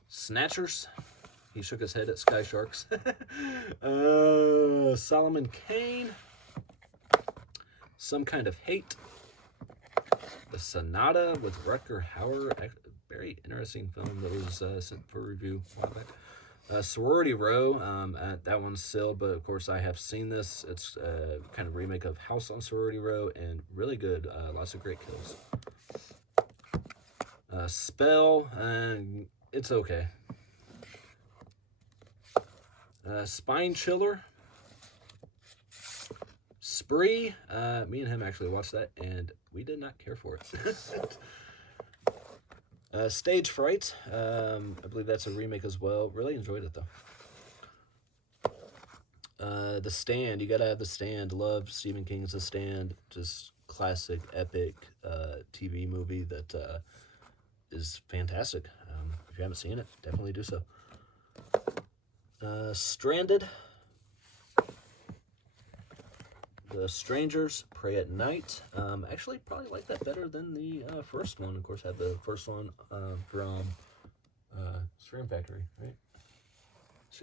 Snatchers. He shook his head at Sky Sharks. Solomon Kane. Some Kind of Hate. The Sonata with Rutger Hauer. Very interesting film that was sent for review a while back. Sorority Row. That one's sealed, but of course I have seen this. It's kind of remake of House on Sorority Row and really good. Lots of great kills. Spell. It's okay. Spine Chiller. Spree. Me and him actually watched that, and we did not care for it. Stage Fright. I believe that's a remake as well. Really enjoyed it, though. The Stand. You gotta have The Stand. Love Stephen King's The Stand. Just classic, epic TV movie that is fantastic. If you haven't seen it, definitely do so. Stranded. The Strangers, Pray at Night. Actually, probably like that better than the first one. Of course, I had the first one from Scream Factory, right?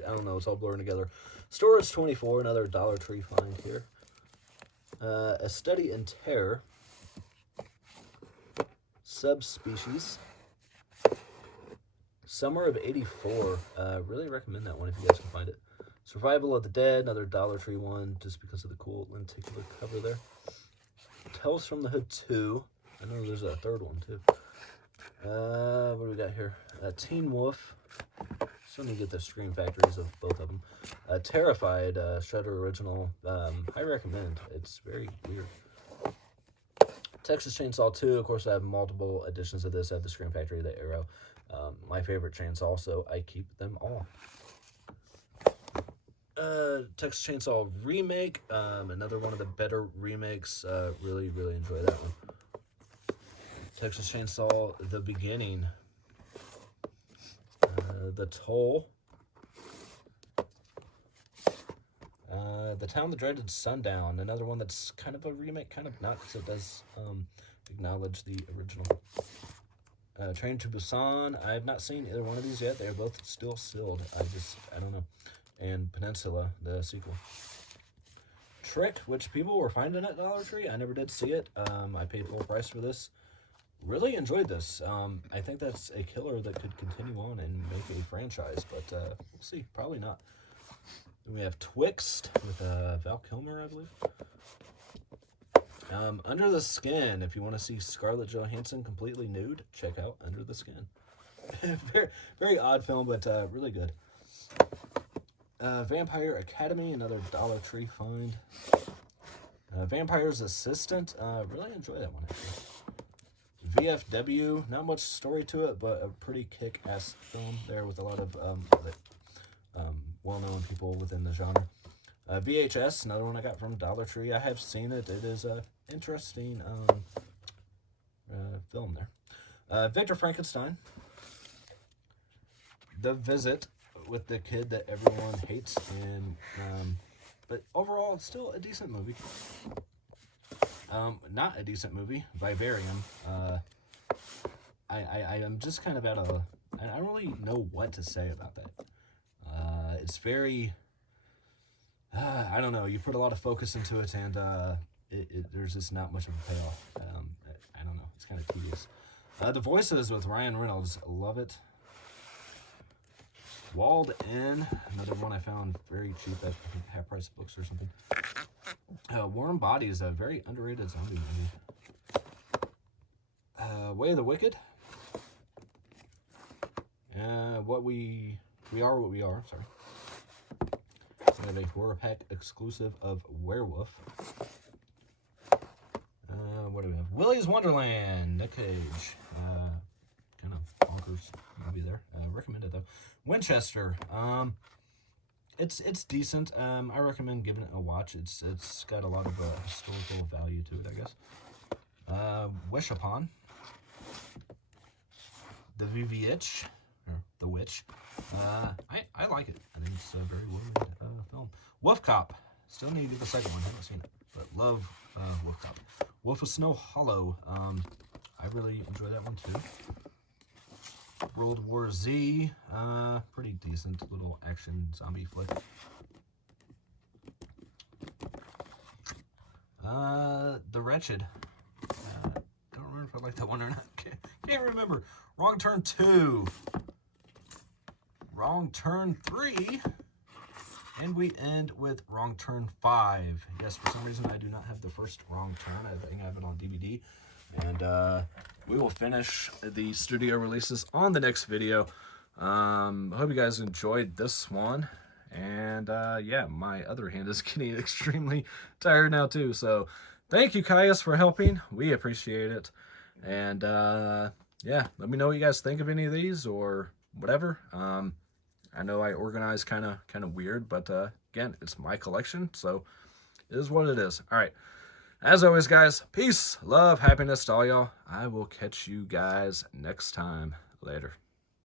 I don't know, it's all blurring together. Storage 24, another Dollar Tree find here. A Study in Terror. Subspecies. Summer of 84. Really recommend that one if you guys can find it. Survival of the Dead, another Dollar Tree one, just because of the cool lenticular cover there. Tales from the Hood 2. I know there's a third one, too. What do we got here? Teen Wolf. Still need to get the screen factories of both of them. Terrified, Shudder original. I recommend. It's very weird. Texas Chainsaw 2, of course, I have multiple editions of this. I have the Scream Factory, the Arrow. My favorite chainsaw, so I keep them all. Texas Chainsaw Remake, another one of the better remakes. Really, really enjoy that one. Texas Chainsaw The Beginning. The Toll. The Town That Dreaded Sundown, another one that's kind of a remake, kind of not, because it does acknowledge the original. Train to Busan, I have not seen either one of these yet. They're both still sealed. I don't know. And Peninsula, the sequel. Trick, which people were finding at Dollar Tree. I never did see it. I paid full price for this. Really enjoyed this. I think that's a killer that could continue on and make a franchise, but we'll see. Probably not. Then we have Twixt with Val Kilmer, I believe. Under the Skin. If you want to see Scarlett Johansson completely nude, check out Under the Skin. very, very odd film, but really good. Vampire Academy, another Dollar Tree find. Vampire's Assistant. Really enjoy that one, actually. VFW. Not much story to it, but a pretty kick-ass film there with a lot of well-known people within the genre. VHS, another one I got from Dollar Tree. I have seen it. It is a interesting film there. Victor Frankenstein. The Visit, with the kid that everyone hates, and but overall, it's still a decent movie. Not a decent movie, Vivarium. I am just kind of at a... I don't really know what to say about that. It's very... I don't know. You put a lot of focus into it, and there's just not much of a payoff. I don't know. It's kind of tedious. The Voices with Ryan Reynolds. Love it. Walled In. Another one I found very cheap at half price books or something. Warm Bodies. A very underrated zombie movie. Way of the Wicked. We Are What We Are. Sorry. So I have a horror pack exclusive of Werewolf. What do we have? Willy's Wonderland. Nick Cage. Kind of bonkers movie there. Recommend it though. Winchester. It's decent. I recommend giving it a watch. It's got a lot of historical value to it, I guess. Wish Upon. The VVH. The Witch. I like it. I think it's a very well-made film. Wolf Cop. Still need to get the second one. I haven't seen it, but love Wolf Cop. Wolf of Snow Hollow. I really enjoy that one too. World War Z. Pretty decent little action zombie flick. The Wretched. Don't remember if I like that one or not. Can't remember. Wrong Turn 2. Wrong Turn 3. And we end with Wrong Turn 5. Yes, for some reason I do not have the first Wrong Turn. I think I have it on DVD. And we will finish the studio releases on the next video. I hope you guys enjoyed this one. And yeah, my other hand is getting extremely tired now too. So thank you, Caius, for helping. We appreciate it. And yeah, let me know what you guys think of any of these or whatever. I know I organize kind of weird, but again, it's my collection, so it is what it is. All right. As always, guys, peace, love, happiness to all y'all. I will catch you guys next time. Later.